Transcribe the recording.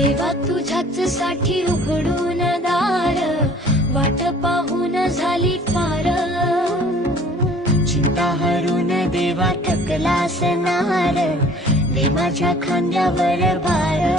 देवा तुझ्याच साठी उघडून दार, वाट पाहून झाली पार. चिंता हरून देवा थकला असणार, दे माझ्या खांद्यावर भार.